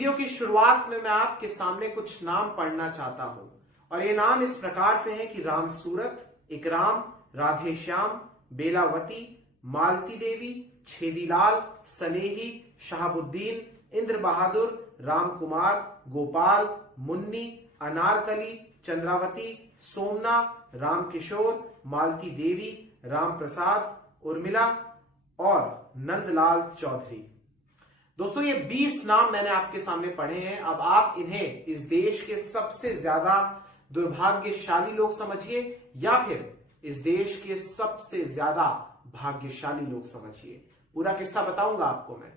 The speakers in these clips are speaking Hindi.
वीडियो की शुरुआत में मैं आपके सामने कुछ नाम पढ़ना चाहता हूं और ये नाम इस प्रकार से हैं कि राम सूरत, इकराम, राधे श्याम, बेलावती, मालती देवी, छेदीलाल, सनेही, शहाबुद्दीन, इंद्र बहादुर, राम कुमार, गोपाल, मुन्नी, अनारकली, चंद्रावती, सोमना, राम किशोर, मालती देवी, राम प्रसाद, उर्मिला और नंदलाल चौधरी। दोस्तों ये 20 नाम मैंने आपके सामने पढ़े हैं। अब आप इन्हें इस देश के सबसे ज्यादा दुर्भाग्यशाली लोग समझिए या फिर इस देश के सबसे ज्यादा भाग्यशाली लोग समझिए। पूरा किस्सा बताऊंगा आपको मैं।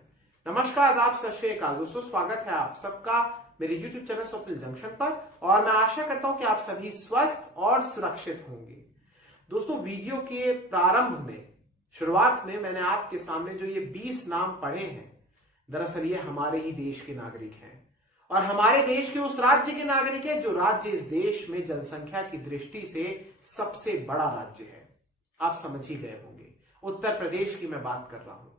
नमस्कार, आदाब, सत श्री अकाल दोस्तों, स्वागत है आप सबका मेरे YouTube चैनल स्वप्निल जंक्शन पर और मैं आशा करता हूं कि आप सभी स्वस्थ और सुरक्षित होंगे। दोस्तों वीडियो के प्रारंभ में, शुरुआत में मैंने आपके सामने जो ये 20 नाम पढ़े हैं, दरअसल ये हमारे ही देश के नागरिक हैं और हमारे देश के उस राज्य के नागरिक हैं जो राज्य इस देश में जनसंख्या की दृष्टि से सबसे बड़ा राज्य है। आप समझ ही गए होंगे, उत्तर प्रदेश की मैं बात कर रहा हूं।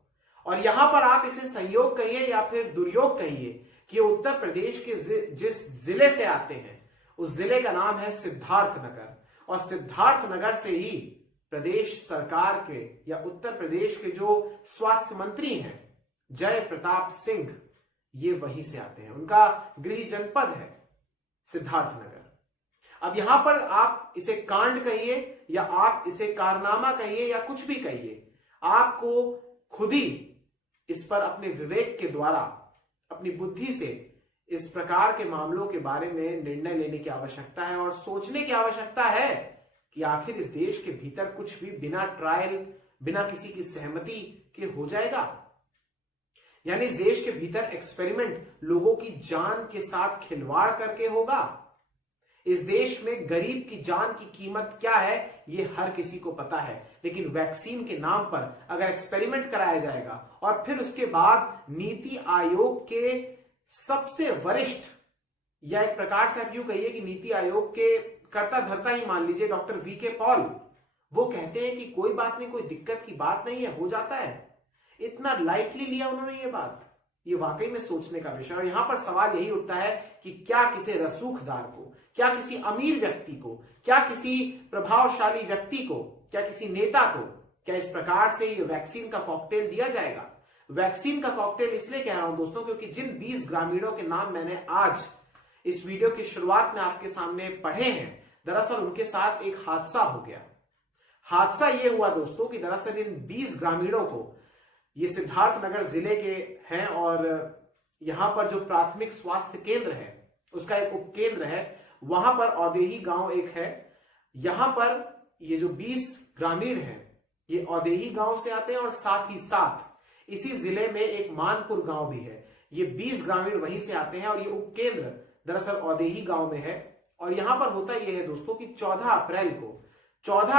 और यहां पर आप इसे संयोग कहिए या फिर दुर्योग कहिए कि उत्तर प्रदेश के जिस जिले से आते हैं उस जिले का नाम है सिद्धार्थनगर और सिद्धार्थनगर से ही प्रदेश सरकार के या उत्तर प्रदेश के जो स्वास्थ्य मंत्री हैं जय प्रताप सिंह, ये वहीं से आते हैं। उनका गृह जनपद है सिद्धार्थनगर। अब यहां पर आप इसे कांड कहिए या आप इसे कारनामा कहिए या कुछ भी कहिए, आपको खुद ही इस पर अपने विवेक के द्वारा, अपनी बुद्धि से इस प्रकार के मामलों के बारे में निर्णय लेने की आवश्यकता है और सोचने की आवश्यकता है कि आखिर इस देश के भीतर कुछ भी बिना ट्रायल, बिना किसी की सहमति के हो जाएगा। यानी इस देश के भीतर एक्सपेरिमेंट लोगों की जान के साथ खिलवाड़ करके होगा। इस देश में गरीब की जान की कीमत क्या है ये हर किसी को पता है, लेकिन वैक्सीन के नाम पर अगर एक्सपेरिमेंट कराया जाएगा और फिर उसके बाद नीति आयोग के सबसे वरिष्ठ, या एक प्रकार से आप यूं कहिए कि नीति आयोग के कर्ता धर्ता ही मान लीजिए डॉक्टर वीके पॉल, वो कहते हैं कि कोई बात नहीं, कोई दिक्कत की बात नहीं है, हो जाता है। इतना लाइटली लिया उन्होंने ये बात, ये वाकई में सोचने का विषय। और यहां पर सवाल यही उठता है कि क्या किसी रसूखदार को, क्या किसी अमीर व्यक्ति को, क्या किसी प्रभावशाली व्यक्ति को, क्या किसी नेता को, क्या इस प्रकार से ये वैक्सीन का कॉकटेल दिया जाएगा? वैक्सीन का कॉकटेल इसलिए कह रहा हूं दोस्तों क्योंकि जिन 20 ग्रामीणों के नाम मैंने आज इस वीडियो की शुरुआत में आपके सामने पढ़े हैं, दरअसल उनके साथ एक हादसा हो गया। हादसा यह हुआ दोस्तों कि दरअसल इन 20 ग्रामीणों को, ये सिद्धार्थनगर जिले के हैं और यहां पर जो प्राथमिक स्वास्थ्य केंद्र है उसका एक उपकेंद्र है, वहां पर औदेही गांव एक है। यहां पर ये जो 20 ग्रामीण हैं ये औदेही गांव से आते हैं और साथ ही साथ इसी जिले में एक मानपुर गांव भी है। ये 20 ग्रामीण वहीं से आते हैं और ये उपकेंद्र दरअसल औदेही गांव में है। और यहां पर होता यह है दोस्तों कि 14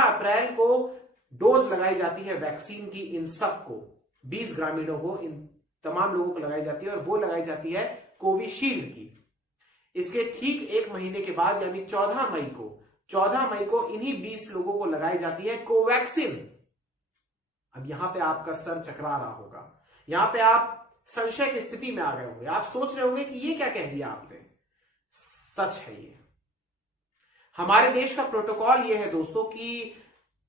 अप्रैल को डोज लगाई जाती है वैक्सीन की। इन सबको, 20 ग्रामीणों को, इन तमाम लोगों को लगाई जाती है और वो लगाई जाती है कोविशील्ड की। इसके ठीक एक महीने के बाद यानी 14 मई को इन्हीं 20 लोगों को लगाई जाती है कोवैक्सीन। अब यहां पे आपका सर चकरा रहा होगा, यहां पे आप संशय की स्थिति में आ गए होंगे, आप सोच रहे होंगे कि ये क्या कह दिया आपने। सच है ये। हमारे देश का प्रोटोकॉल ये है दोस्तों कि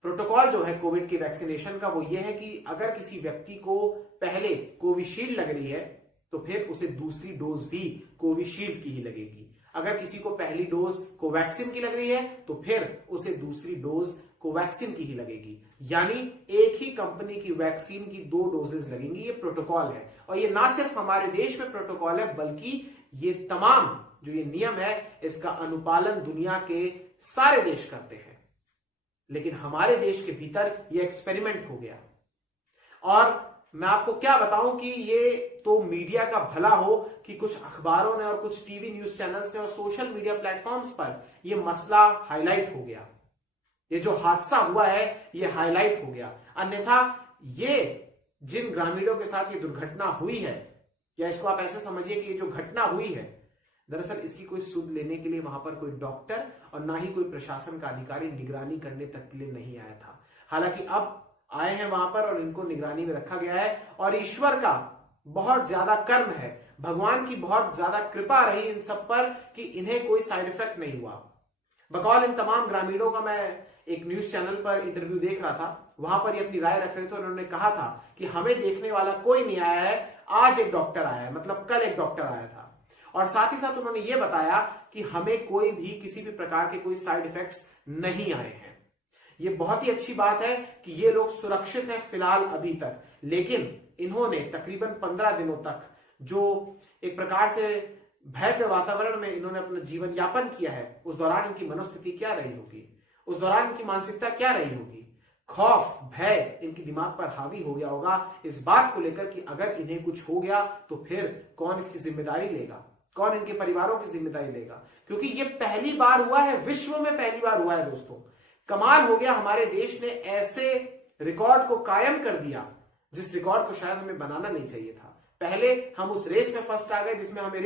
प्रोटोकॉल जो है कोविड की वैक्सीनेशन का वो ये है कि अगर किसी व्यक्ति को पहले कोविशील्ड लग रही है तो फिर उसे दूसरी डोज भी कोविशील्ड की ही लगेगी। अगर किसी को पहली डोज कोवैक्सीन की लग रही है तो फिर उसे दूसरी डोज कोवैक्सीन की ही लगेगी। यानी एक ही कंपनी की वैक्सीन की 2 डोजेस लगेंगी। ये प्रोटोकॉल है और ये ना सिर्फ हमारे देश में प्रोटोकॉल है बल्कि ये तमाम जो ये नियम है इसका अनुपालन दुनिया के सारे देश करते हैं। लेकिन हमारे देश के भीतर ये एक्सपेरिमेंट हो गया और मैं आपको क्या बताऊं कि ये तो मीडिया का भला हो कि कुछ अखबारों ने और कुछ टीवी न्यूज चैनल्स ने और सोशल मीडिया प्लेटफॉर्म्स पर ये मसला हाईलाइट हो गया। ये जो हादसा हुआ है ये हाईलाइट हो गया। अन्यथा ये जिन ग्रामीणों के साथ ये दुर्घटना हुई है, या इसको आप ऐसे समझिए कि ये जो घटना हुई है दरअसल इसकी कोई सुध लेने के लिए वहां पर कोई डॉक्टर और ना ही कोई प्रशासन का अधिकारी निगरानी करने तक के लिए नहीं आया था। हालांकि अब आए हैं वहां पर और इनको निगरानी में रखा गया है और ईश्वर का बहुत ज्यादा कर्म है, भगवान की बहुत ज्यादा कृपा रही इन सब पर कि इन्हें कोई साइड इफेक्ट नहीं हुआ। बकौल इन तमाम ग्रामीणों का मैं एक न्यूज चैनल पर इंटरव्यू देख रहा था, वहां पर ये अपनी राय रख रहे थे और उन्होंने कहा था कि हमें देखने वाला कोई नहीं आया है, आज एक डॉक्टर आया है, मतलब कल एक डॉक्टर आया था। और साथ ही साथ उन्होंने ये बताया कि हमें कोई भी किसी भी प्रकार के कोई साइड इफेक्ट्स नहीं आए हैं। ये बहुत ही अच्छी बात है कि ये लोग सुरक्षित हैं फिलहाल अभी तक, लेकिन इन्होंने तकरीबन 15 दिनों तक जो एक प्रकार से भय के वातावरण में इन्होंने अपना जीवन यापन किया है, उस दौरान इनकी मनोस्थिति क्या रही होगी, उस दौरान इनकी मानसिकता क्या रही होगी। खौफ, भय इनके दिमाग पर हावी हो गया होगा इस बात को लेकर कि अगर इन्हें कुछ हो गया तो फिर कौन इसकी जिम्मेदारी लेगा, कौन इनके परिवारों की जिम्मेदारी लेगा। क्योंकि ये पहली बार हुआ है, विश्व में पहली बार हुआ है दोस्तों। कमाल हो गया, हमारे देश ने ऐसे रिकॉर्ड को कायम कर दिया जिस रिकॉर्ड को शायद हमें बनाना नहीं चाहिए था। पहले हम उस रेस में फर्स्ट आ गए जिसमें हमें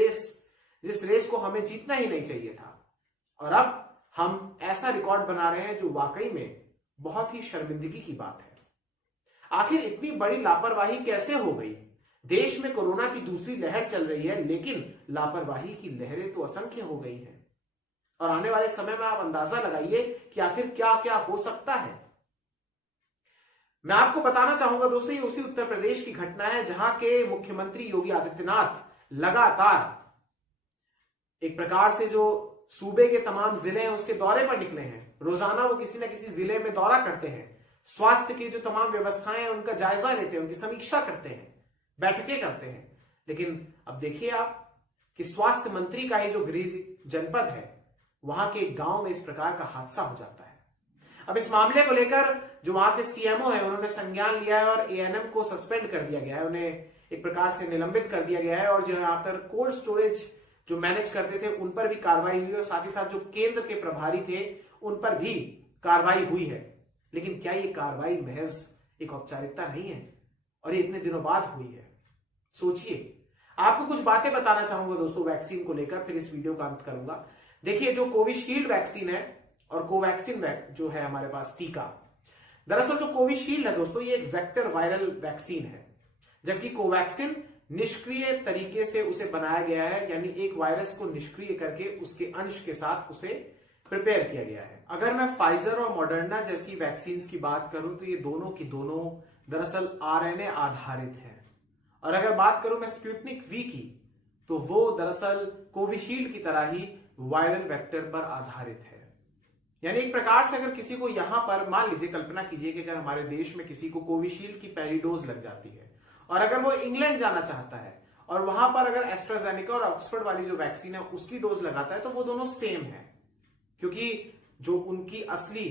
जिस रेस को हमें जीतना ही नहीं चाहिए था, और अब हम ऐसा रिकॉर्ड बना रहे हैं जो वाकई में बहुत ही शर्मिंदगी की बात है। आखिर इतनी बड़ी लापरवाही कैसे हो गई? देश में कोरोना की दूसरी लहर चल रही है, लेकिन लापरवाही की लहरें तो असंख्य हो गई हैं। और आने वाले समय में आप अंदाजा लगाइए कि आखिर क्या क्या हो सकता है। मैं आपको बताना चाहूंगा दोस्तों, ये उसी उत्तर प्रदेश की घटना है जहां के मुख्यमंत्री योगी आदित्यनाथ लगातार एक प्रकार से जो सूबे के तमाम जिले हैं उसके दौरे पर निकले हैं। रोजाना वो किसी न किसी जिले में दौरा करते हैं, स्वास्थ्य की जो तमाम व्यवस्थाएं हैं उनका जायजा लेते हैं, उनकी समीक्षा करते हैं, बैठकें करते हैं। लेकिन अब देखिए आप कि स्वास्थ्य मंत्री का ही जो गृह जनपद है, वहां के एक गांव में इस प्रकार का हादसा हो जाता है। अब इस मामले को लेकर जो वहां के सीएमओ है उन्होंने संज्ञान लिया है और एएनएम को सस्पेंड कर दिया गया है, उन्हें एक प्रकार से निलंबित कर दिया गया है। और जो यहाँ पर कोल्ड स्टोरेज जो मैनेज करते थे उन पर भी कार्रवाई हुई और साथ ही साथ जो केंद्र के प्रभारी थे उन पर भी कार्रवाई हुई है। लेकिन क्या ये कार्रवाई महज एक औपचारिकता नहीं है और ये इतने दिनों बाद हुई है? सोचिए। आपको कुछ बातें बताना चाहूंगा दोस्तों वैक्सीन को लेकर, फिर इस वीडियो का अंत करूंगा। देखिए, जो कोविशील्ड वैक्सीन है और कोवैक्सीन जो है हमारे पास टीका, दरअसल जो कोविशील्ड है दोस्तों ये एक वेक्टर वायरल वैक्सीन है, जबकि कोवैक्सीन निष्क्रिय तरीके से उसे बनाया गया है, यानी एक वायरस को निष्क्रिय करके उसके अंश के साथ उसे प्रिपेयर किया गया है। अगर मैं फाइजर और मॉडर्ना जैसी वैक्सीन की बात करूं तो ये दोनों की दोनों दरअसल आरएनए आधारित है। और अगर बात करूं मैं स्पुतनिक वी की, तो वो दरअसल कोविशील्ड की तरह ही वायरल वेक्टर पर आधारित है। यानी एक प्रकार से अगर किसी को यहां पर मान लीजिए, कल्पना कीजिए कि अगर हमारे देश में किसी को कोविशील्ड की पहली डोज लग जाती है और अगर वो इंग्लैंड जाना चाहता है और वहां पर अगर एस्ट्राजेनेका और ऑक्सफोर्ड वाली जो वैक्सीन है उसकी डोज लगाता है, तो वो दोनों सेम है, क्योंकि जो उनकी असली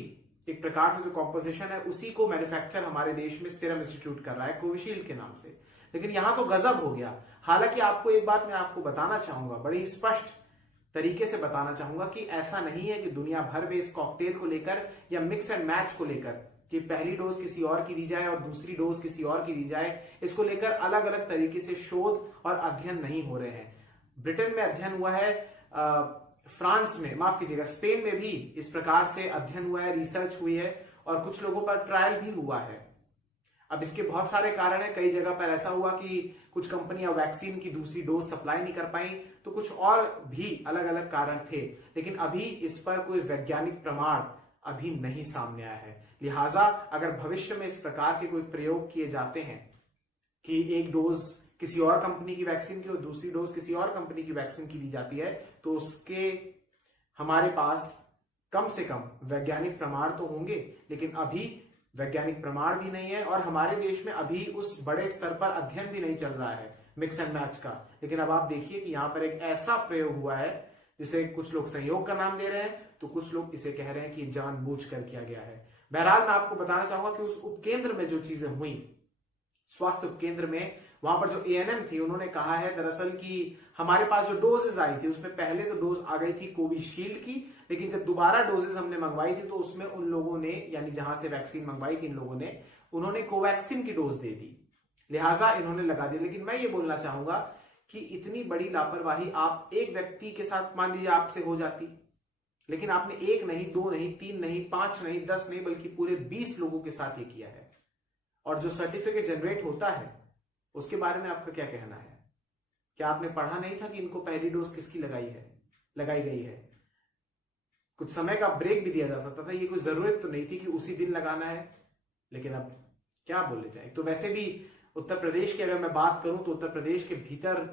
एक प्रकार से जो कॉम्पोजिशन है उसी को मैन्युफैक्चर हमारे देश में सीरम इंस्टीट्यूट कर रहा है कोविशील्ड के नाम से। लेकिन यहां तो गजब हो गया। हालांकि आपको एक बात मैं आपको बताना चाहूंगा, बड़ी स्पष्ट तरीके से बताना चाहूंगा कि ऐसा नहीं है कि दुनिया भर में इस कॉकटेल को लेकर या मिक्स एंड मैच को लेकर कि पहली डोज किसी और की दी जाए और दूसरी डोज किसी और की दी जाए, इसको लेकर अलग अलग तरीके से शोध और अध्ययन नहीं हो रहे हैं। ब्रिटेन में अध्ययन हुआ है, फ्रांस में, माफ कीजिएगा, स्पेन में भी इस प्रकार से अध्ययन हुआ है, रिसर्च हुई है और कुछ लोगों पर ट्रायल भी हुआ है। अब इसके बहुत सारे कारण है। कई जगह पर ऐसा हुआ कि कुछ कंपनियां वैक्सीन की दूसरी डोज सप्लाई नहीं कर पाई, तो कुछ और भी अलग अलग कारण थे। लेकिन अभी इस पर कोई वैज्ञानिक प्रमाण अभी नहीं सामने आया है। लिहाजा अगर भविष्य में इस प्रकार के कोई प्रयोग किए जाते हैं कि एक डोज किसी और कंपनी की वैक्सीन की और दूसरी डोज किसी और कंपनी की वैक्सीन की दी जाती है, तो उसके हमारे पास कम से कम वैज्ञानिक प्रमाण तो होंगे, लेकिन अभी वैज्ञानिक प्रमाण भी नहीं है और हमारे देश में अभी उस बड़े स्तर पर अध्ययन भी नहीं चल रहा है मिक्स एंड मैच का। लेकिन अब आप देखिए कि यहां पर एक ऐसा प्रयोग हुआ है जिसे कुछ लोग संयोग का नाम दे रहे हैं, तो कुछ लोग इसे कह रहे हैं कि जानबूझकर किया गया है। बहरहाल मैं आपको बताना चाहूंगा कि उस उपकेंद्र में जो चीजें हुई, स्वास्थ्य उपकेंद्र में, वहां पर जो एएनएम थी उन्होंने कहा है दरअसल कि हमारे पास जो डोजेस आई थी उसमें पहले तो डोज आ गई थी कोविशील्ड की, लेकिन जब दोबारा डोजेस हमने मंगवाई थी तो उसमें उन लोगों ने, यानी जहां से वैक्सीन मंगवाई थी इन लोगों ने, उन्होंने कोवैक्सीन की डोज दे दी, लिहाजा इन्होंने लगा दी। लेकिन मैं ये बोलना चाहूंगा कि इतनी बड़ी लापरवाही आप एक व्यक्ति के साथ मान लीजिए आपसे हो जाती, लेकिन आपने एक नहीं, दो नहीं, तीन नहीं, 5 नहीं, 10 नहीं, बल्कि पूरे 20 लोगों के साथ ये किया है। और जो सर्टिफिकेट जनरेट होता है उसके बारे में आपका क्या कहना है? क्या आपने पढ़ा नहीं था कि इनको पहली डोज किसकी लगाई गई है? कुछ समय का ब्रेक भी दिया जा सकता था, ये कोई जरूरत तो नहीं थी कि उसी दिन लगाना है। लेकिन अब क्या बोले जाए। तो वैसे भी उत्तर प्रदेश की अगर मैं बात करूं तो उत्तर प्रदेश के भीतर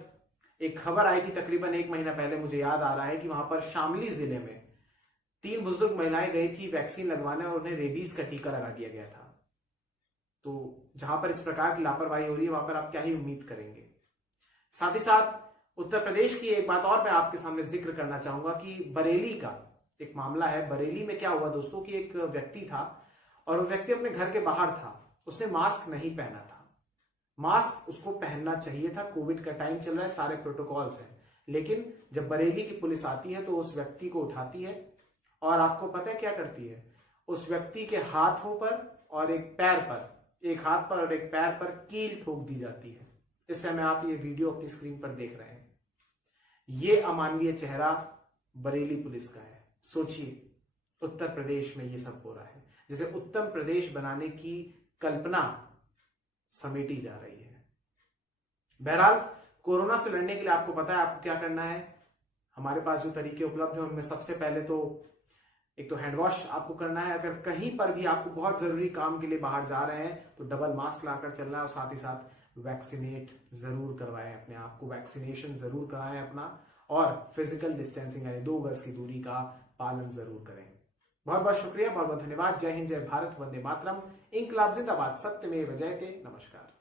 एक खबर आई थी तकरीबन 1 महीना पहले, मुझे याद आ रहा है कि वहां पर शामली जिले में 3 बुजुर्ग महिलाएं गई थी वैक्सीन लगवाने और उन्हें रेबीज का टीका लगा दिया गया था। तो जहां पर इस प्रकार की लापरवाही हो रही है वहां पर आप क्या ही उम्मीद करेंगे। साथ ही साथ उत्तर प्रदेश की एक बात और मैं आपके सामने जिक्र करना चाहूंगा कि बरेली का एक मामला है। बरेली में क्या हुआ दोस्तों कि एक व्यक्ति था और वो व्यक्ति अपने घर के बाहर था, उसने मास्क नहीं पहना था। मास्क उसको पहनना चाहिए था, कोविड का टाइम चल रहा है, सारे प्रोटोकॉल्स हैं। लेकिन जब बरेली की पुलिस आती है तो उस व्यक्ति को उठाती है और आपको पता है क्या करती है? उस व्यक्ति के हाथों पर और एक पैर पर, एक हाथ पर और एक पैर पर कील ठोक दी जाती है। इस समय आप ये वीडियो अपनी स्क्रीन पर देख रहे हैं। ये अमानवीय चेहरा बरेली पुलिस का है। सोचिए उत्तर प्रदेश में ये सब हो रहा है, जैसे उत्तम प्रदेश बनाने की कल्पना समेटी जा रही है। बहरहाल कोरोना से लड़ने के लिए आपको पता है आपको क्या करना है। हमारे पास जो तरीके उपलब्ध हैं उनमें सबसे पहले तो एक तो हैंड वॉश आपको करना है। अगर कहीं पर भी आपको बहुत जरूरी काम के लिए बाहर जा रहे हैं तो डबल मास्क लाकर चलना है और साथ ही साथ वैक्सीनेट जरूर करवाएं अपने आप को, वैक्सीनेशन जरूर कराएं अपना, और फिजिकल डिस्टेंसिंग यानी 2 गज की दूरी का पालन जरूर करें। बहुत बहुत शुक्रिया, बहुत बहुत धन्यवाद। जय हिंद, जय भारत, वंदे मातरम, इंकलाब जिंदाबाद, सत्यमेव जयते। नमस्कार।